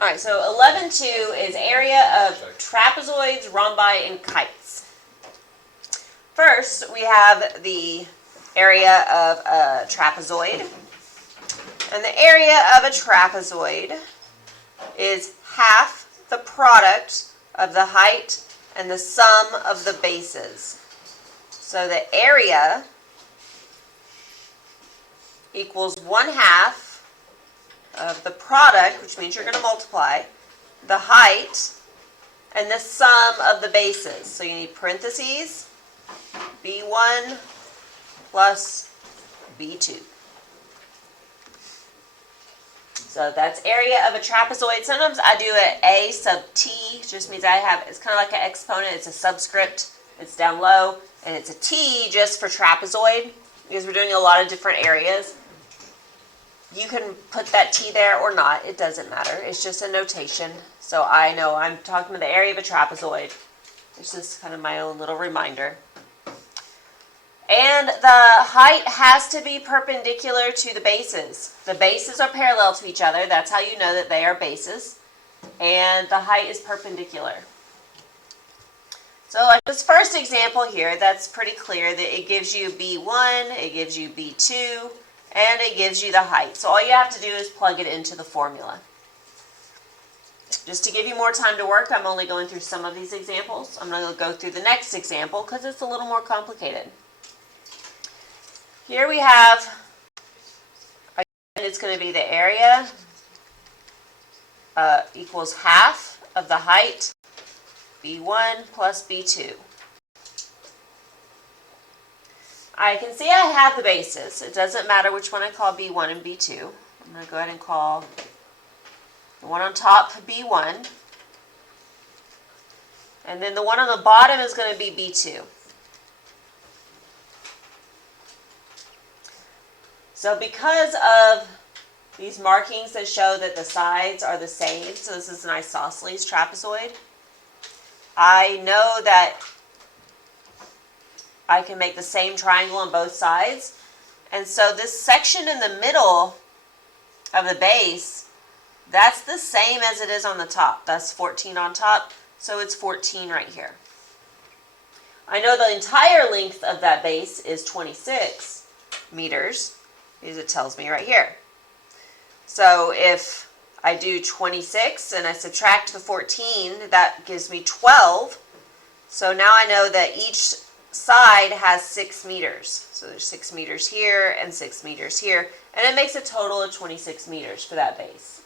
All right, so 11.2 is area of trapezoids, rhombi, and kites. First, we have the area of a trapezoid. And the area of a trapezoid is half the product of the height and the sum of the bases. So the area equals 1/2 of the product, which means you're going to multiply, the height, and the sum of the bases. So you need parentheses, B1 plus B2. So that's area of a trapezoid. Sometimes I do an A sub T, just means it's kind of like an exponent, it's a subscript, it's down low, and it's a T just for trapezoid, because we're doing a lot of different areas. You can put that T there or not, it doesn't matter. It's just a notation. So I know I'm talking about the area of a trapezoid. It's just kind of my own little reminder. And the height has to be perpendicular to the bases. The bases are parallel to each other. That's how you know that they are bases. And the height is perpendicular. So like this first example here, that's pretty clear that it gives you B1, it gives you B2, and it gives you the height. So all you have to do is plug it into the formula. Just to give you more time to work, I'm only going through some of these examples. I'm going to go through the next example because it's a little more complicated. Here we have, again, it's going to be the area equals half of the height, B1 plus B2. I can see I have the bases. It doesn't matter which one I call B1 and B2. I'm going to go ahead and call the one on top B1. And then the one on the bottom is going to be B2. So because of these markings that show that the sides are the same, so this is an isosceles trapezoid, I know that I can make the same triangle on both sides. And so this section in the middle of the base, that's the same as it is on the top. That's 14 on top, so it's 14 right here. I know the entire length of that base is 26 meters, as it tells me right here. So if I do 26 and I subtract the 14, that gives me 12. So now I know that each side has 6 meters. So there's 6 meters here and 6 meters here, and it makes a total of 26 meters for that base.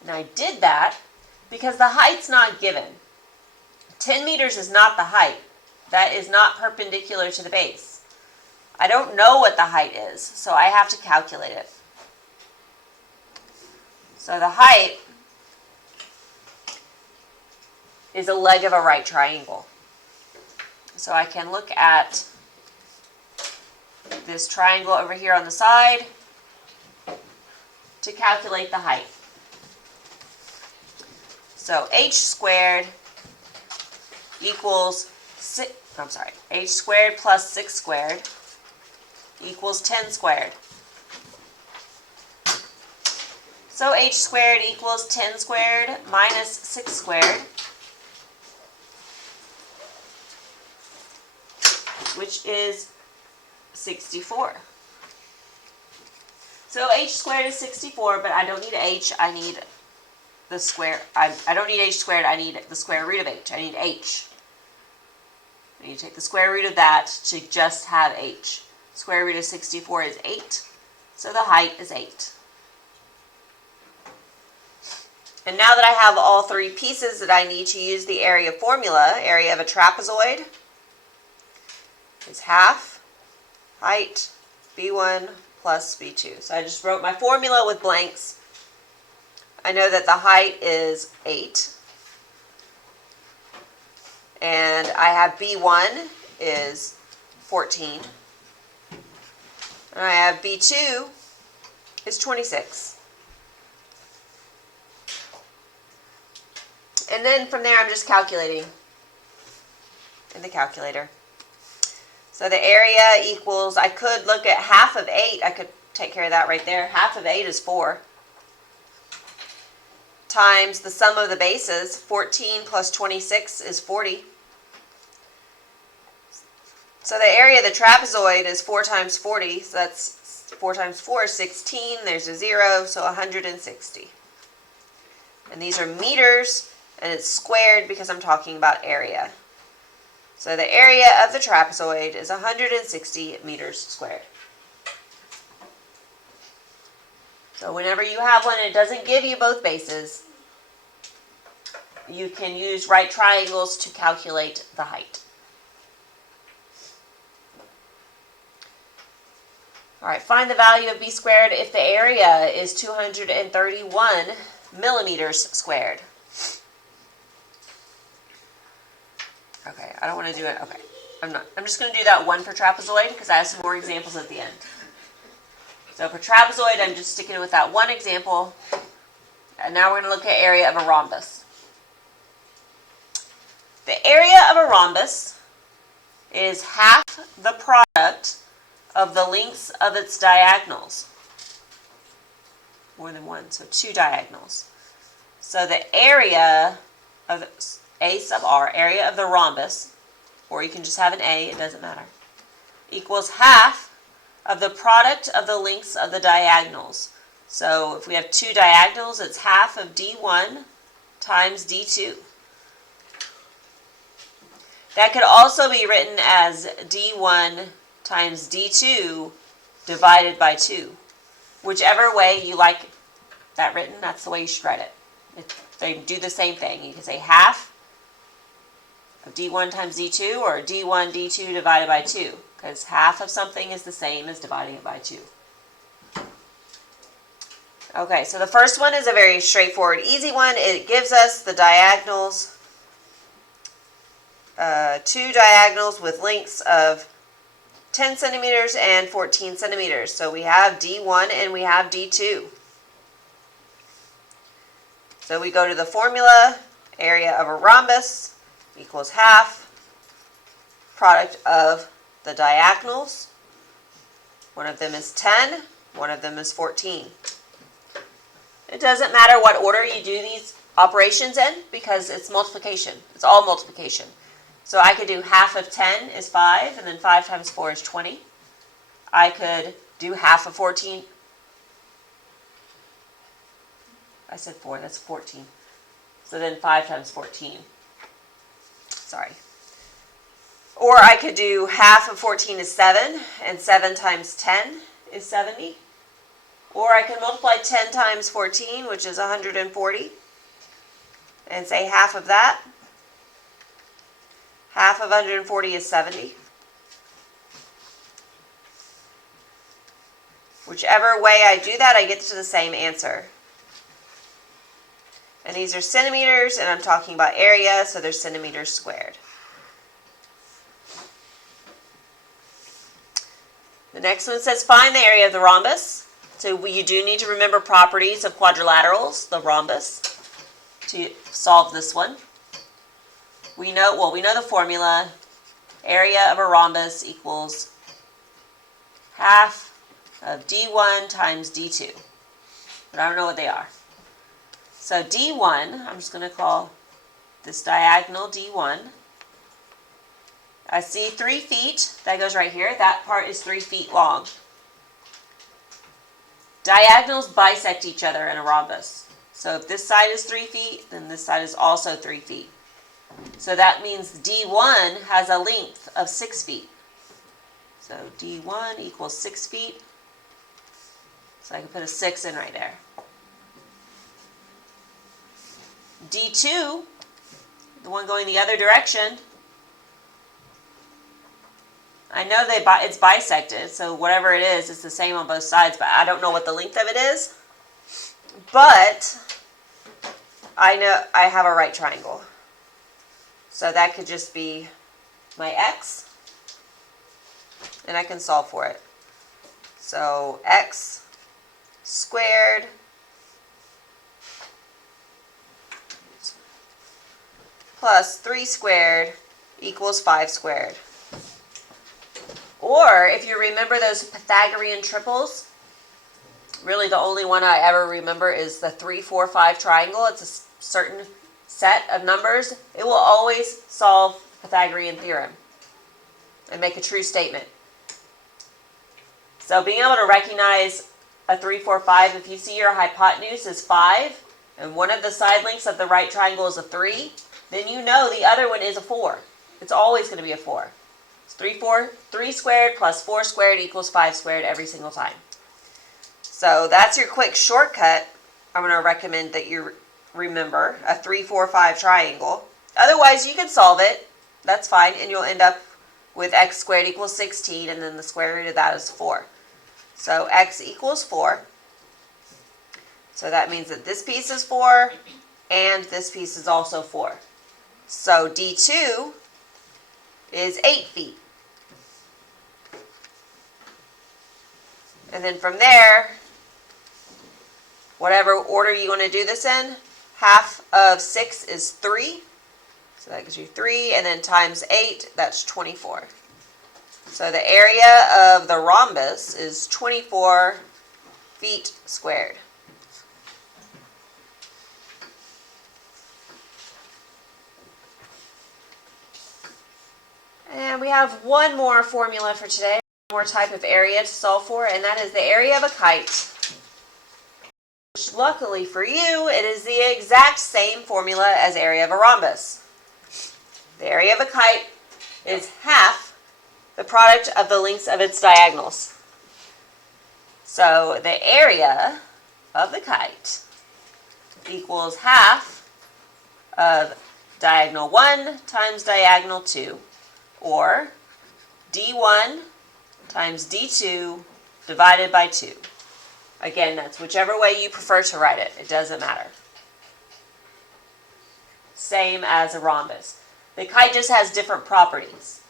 And I did that because the height's not given. 10 meters is not the height. That is not perpendicular to the base. I don't know what the height is, so I have to calculate it. So the height is a leg of a right triangle. So I can look at this triangle over here on the side to calculate the height. So h squared equals h squared plus 6 squared equals 10 squared. So h squared equals 10 squared minus 6 squared, which is 64. So h squared is 64, but I don't need h, I need the square. I don't need h squared, I need the square root of h. I need h. I need to take the square root of that to just have h. Square root of 64 is 8, so the height is 8. And now that I have all three pieces that I need to use the area formula, area of a trapezoid is half height B1 plus B2. So I just wrote my formula with blanks. I know that the height is 8. And I have B1 is 14. And I have B2 is 26. And then from there I'm just calculating in the calculator. So the area equals, I could look at half of 8. I could take care of that right there. Half of 8 is 4. times the sum of the bases. 14 plus 26 is 40. So the area of the trapezoid is 4 times 40, so that's 4 times 4 is 16. There's a 0, so 160. And these are meters, and it's squared because I'm talking about area. So the area of the trapezoid is 160 meters squared. So whenever you have one and it doesn't give you both bases, you can use right triangles to calculate the height. All right, find the value of b squared if the area is 231 millimeters squared. Okay, I don't want to do it. Okay, I'm just going to do that one for trapezoid because I have some more examples at the end. So for trapezoid, I'm just sticking with that one example. And now we're going to look at area of a rhombus. The area of a rhombus is half the product of the lengths of its diagonals. More than one, so 2 diagonals. So the area of A sub r, area of the rhombus, or you can just have an A, it doesn't matter, equals half of the product of the lengths of the diagonals. So if we have 2 diagonals, it's half of d1 times d2. That could also be written as d1 times d2 divided by 2. Whichever way you like that written, that's the way you should write it. They do the same thing. You can say half of d1 times d2 or d1 d2 divided by 2, because half of something is the same as dividing it by 2. Okay, so the first one is a very straightforward, easy one. It gives us the diagonals, 2 diagonals with lengths of 10 centimeters and 14 centimeters. So we have D1 and we have D2. So we go to the formula, area of a rhombus equals half product of the diagonals. One of them is 10, one of them is 14. It doesn't matter what order you do these operations in because it's multiplication. It's all multiplication. So I could do half of 10 is 5, and then 5 times 4 is 20. I could do half of 14. I said 4, that's 14. So then 5 times 14. Sorry. Or I could do half of 14 is 7, and 7 times 10 is 70. Or I could multiply 10 times 14, which is 140, and say half of that. Half of 140 is 70. Whichever way I do that, I get to the same answer. And these are centimeters, and I'm talking about area, so they're centimeters squared. The next one says find the area of the rhombus. So you do need to remember properties of quadrilaterals, the rhombus, to solve this one. We know the formula. Area of a rhombus equals half of D1 times D2. But I don't know what they are. So D1, I'm just going to call this diagonal D1. I see 3 feet. That goes right here. That part is 3 feet long. Diagonals bisect each other in a rhombus. So if this side is 3 feet, then this side is also 3 feet. So that means D1 has a length of 6 feet. So D1 equals 6 feet. So I can put a 6 in right there. D2, the one going the other direction, I know it's bisected, so whatever it is, it's the same on both sides, but I don't know what the length of it is. But I know I have a right triangle. So that could just be my x, and I can solve for it. So x squared plus 3 squared equals 5 squared. Or if you remember those Pythagorean triples, Really the only one I ever remember is the 3, 4, 5 triangle. It's a certain set of numbers. It will always solve Pythagorean theorem and make a true statement. So being able to recognize a 3, 4, 5, if you see your hypotenuse is 5, and one of the side lengths of the right triangle is a 3, then you know the other one is a 4. It's always going to be a 4. It's 3 squared plus 4 squared equals 5 squared every single time. So that's your quick shortcut. I'm going to recommend that you remember a 3, 4, 5 triangle. Otherwise, you can solve it. That's fine, and you'll end up with x squared equals 16, and then the square root of that is 4. So x equals 4. So that means that this piece is 4, and this piece is also 4. So D2 is 8 feet. And then from there, whatever order you want to do this in, half of 6 is 3. So that gives you 3, and then times 8, that's 24. So the area of the rhombus is 24 feet squared. And we have one more formula for today, one more type of area to solve for, and that is the area of a kite. Which, luckily for you, it is the exact same formula as area of a rhombus. The area of a kite is half the product of the lengths of its diagonals. So the area of the kite equals half of diagonal 1 times diagonal 2, or D1 times D2 divided by 2. Again, that's whichever way you prefer to write it. It doesn't matter. Same as a rhombus. The kite just has different properties.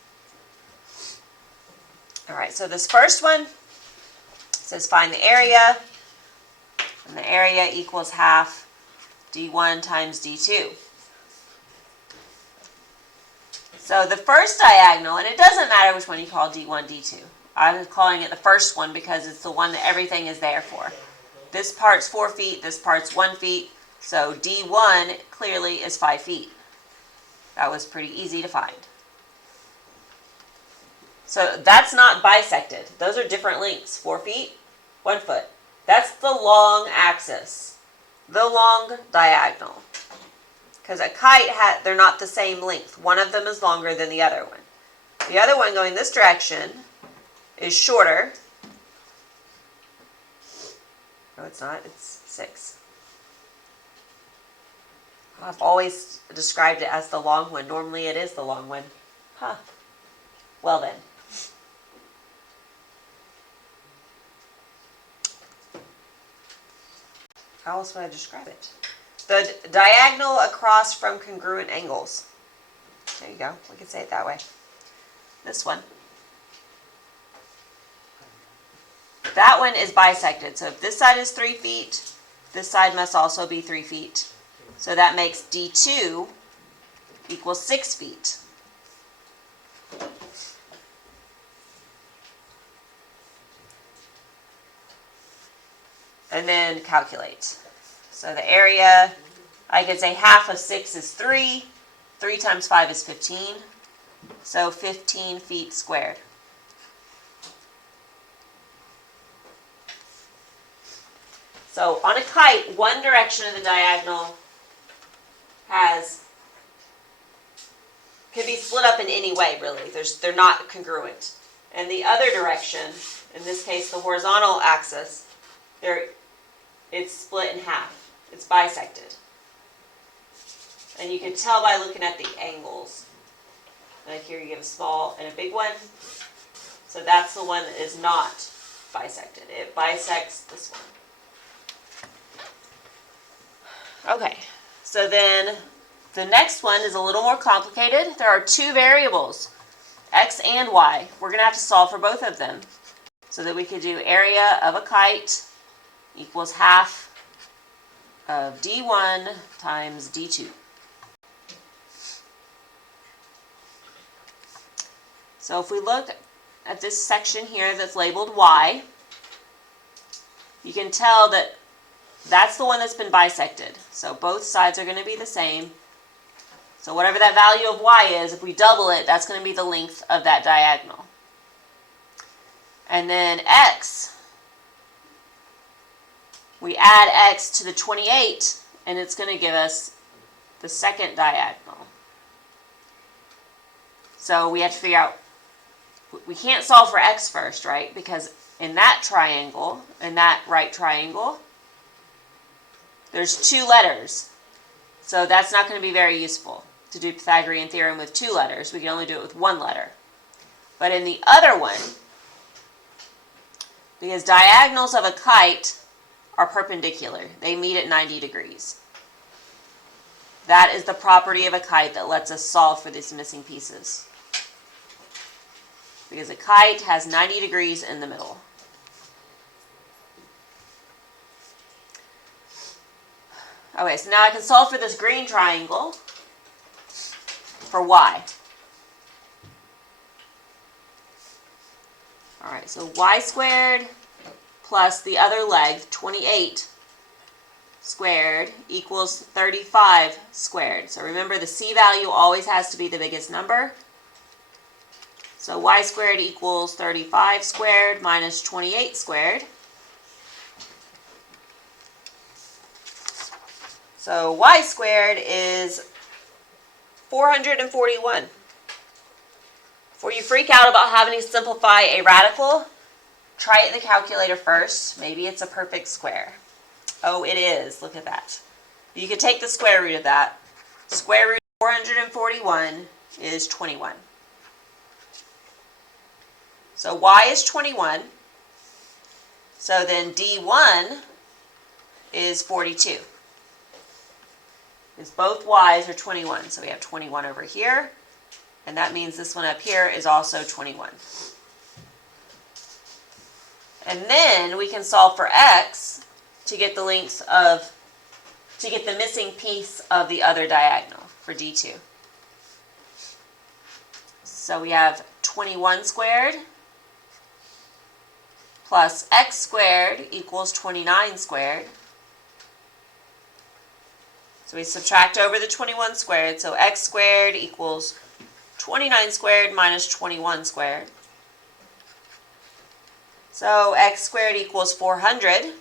All right, so this first one says find the area, and the area equals half D1 times D2. So the first diagonal, and it doesn't matter which one you call D1, D2. I'm calling it the first one because it's the one that everything is there for. This part's 4 feet, this part's 1 feet, so D1 clearly is 5 feet. That was pretty easy to find. So that's not bisected. Those are different lengths, 4 feet, 1 foot. That's the long axis, the long diagonal. Because a kite, they're not the same length. One of them is longer than the other one. The other one going this direction is shorter. No, it's not. It's 6. I've always described it as the long one. Normally it is the long one. Huh. Well then. How else would I describe it? The diagonal across from congruent angles. There you go. We can say it that way. This one. That one is bisected. So if this side is 3 feet, this side must also be 3 feet. So that makes D2 equals 6 feet. And then calculate. So the area, I could say half of 6 is 3. 3 times 5 is 15. So 15 feet squared. So on a kite, one direction of the diagonal can be split up in any way, really. They're not congruent. And the other direction, in this case the horizontal axis, it's split in half. It's bisected. And you can tell by looking at the angles. Like here you get a small and a big one. So that's the one that is not bisected. It bisects this one. Okay, so then the next one is a little more complicated. There are 2 variables, x and y. We're going to have to solve for both of them. So that we could do area of a kite equals half of D1 times D2. So if we look at this section here that's labeled y, you can tell that that's the one that's been bisected. So both sides are going to be the same. So whatever that value of y is, if we double it, that's going to be the length of that diagonal. And then x, we add x to the 28, and it's going to give us the second diagonal. So we have to figure out, we can't solve for x first, right? Because in that triangle, in that right triangle, there's 2 letters. So that's not going to be very useful to do Pythagorean theorem with 2 letters. We can only do it with 1 letter. But in the other one, because diagonals of a kite are perpendicular, they meet at 90 degrees. That is the property of a kite that lets us solve for these missing pieces. Because a kite has 90 degrees in the middle. Okay, so now I can solve for this green triangle for y. All right, so y squared plus the other leg, 28 squared, equals 35 squared. So remember, the c value always has to be the biggest number. So y squared equals 35 squared minus 28 squared. So y squared is 441. Before you freak out about having to simplify a radical, try it in the calculator first. Maybe it's a perfect square. Oh, it is. Look at that. You could take the square root of that. Square root of 441 is 21. So y is 21. So then d1 is 42. Because both y's are 21. So we have 21 over here. And that means this one up here is also 21. And then we can solve for x to get the lengths of, to get the missing piece of the other diagonal for d2. So we have 21 squared plus x squared equals 29 squared. So we subtract over the 21 squared, so x squared equals 29 squared minus 21 squared. So x squared equals 400.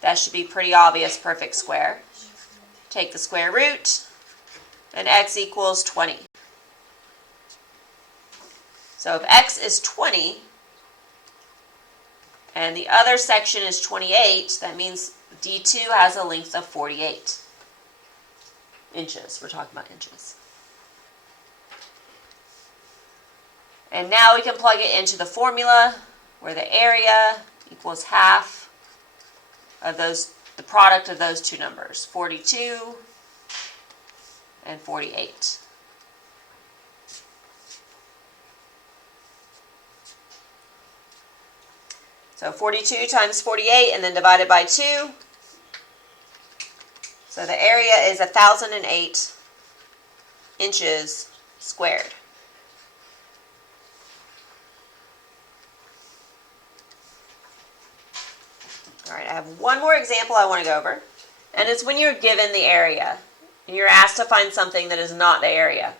That should be pretty obvious, perfect square. Take the square root, and x equals 20. So if x is 20, and the other section is 28, that means D2 has a length of 48 inches. We're talking about inches. And now we can plug it into the formula where the area equals half of those, the product of those two numbers, 42 and 48. So 42 times 48 and then divided by 2. So the area is 1,008 inches squared. All right, I have one more example I want to go over. And it's when you're given the area and you're asked to find something that is not the area.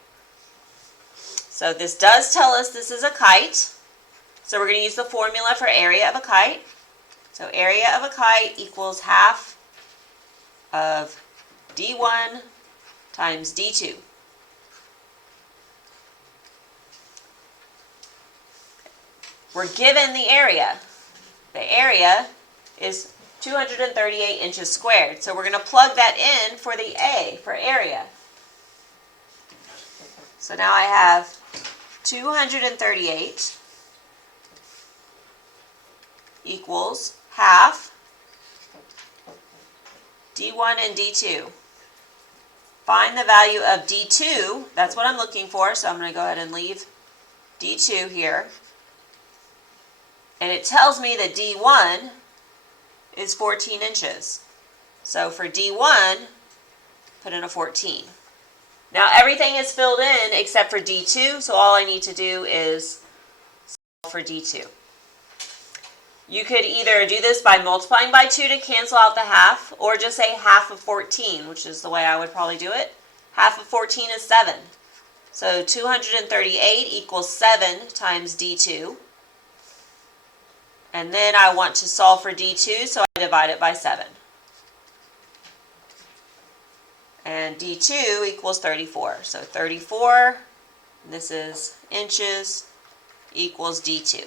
So this does tell us this is a kite. So we're going to use the formula for area of a kite. So area of a kite equals half of D1 times D2. We're given the area. The area is 238 inches squared. So we're going to plug that in for the A, for area. So now I have 238 equals half D1 and D2. Find the value of D2. That's what I'm looking for, so I'm going to go ahead and leave D2 here. And it tells me that D1 is 14 inches. So for D1, put in a 14. Now everything is filled in except for D2, so all I need to do is solve for D2. You could either do this by multiplying by 2 to cancel out the half, or just say half of 14, which is the way I would probably do it. Half of 14 is 7. So 238 equals 7 times D2. And then I want to solve for D2, so I divide it by 7. And D2 equals 34. So 34, and this is inches, equals D2.